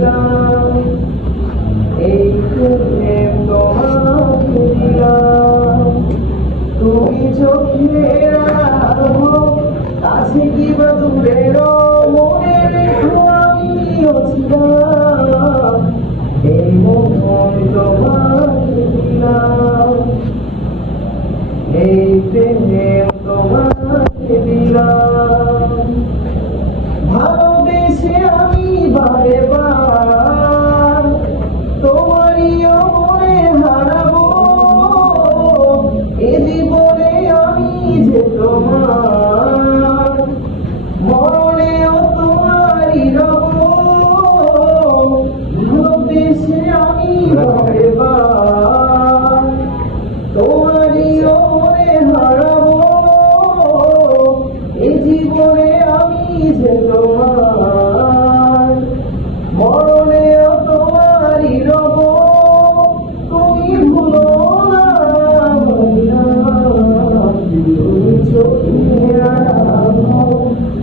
দিলাম, এই প্রেম তোমাকে দিলাম। তুমি চোখের আলো, কাছে কিবা দূরের মনে রেখো আমিও ছিলাম, এই মন তোমাকে দিলাম, এই প্রেম তোমাকে দিলাম। ভালোবেসে আমি বারে বার তোমারই মনে হারাবো, এ জীবনে আমি যে তোমার, মরণেও তোমারই রব। ভালোবেসে আমি বারে বার তোমারই মনে হারাবো, এ জীবনে আমি যে তোমার, মরণেও তোমারই রব। তুমি ভুলো না মদিনা, তুমি চোখের আলো,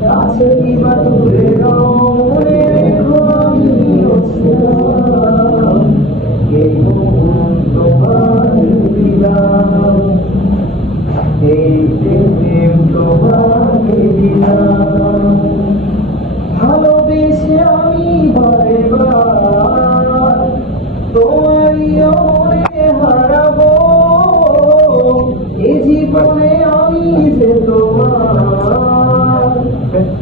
কাছে কিবা দূরের মনে রেখো আমিও ছিলাম, এই মন তোমাকে দিলাম, এই প্রেম তোমাকে দিলাম। ভালোবেসে আমি বারে বার তোমারই মনে হারাবো, এ জীবনে আমি যে তোমার,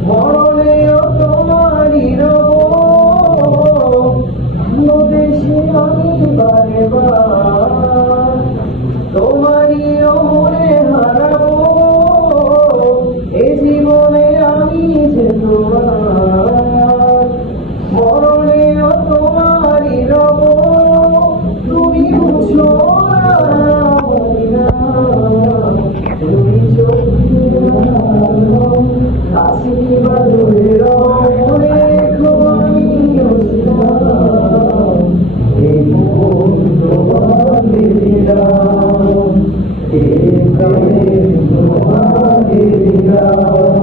মরণেও তোমারই রব। ভালোবেসে আমি বারে বার তোমারই মনে হারাবো, এ জীবনে আমি যে তোমার, মরণেও তোমারই রব। তুমি বুঝো না মদিনা, তুমি চোখের আলো, কাছে কিবা দূরের মনে রেখো আমিও ছিলাম, এই মন তোমাকে দিলাম, এই প্রেম তোমাকে দিলাম।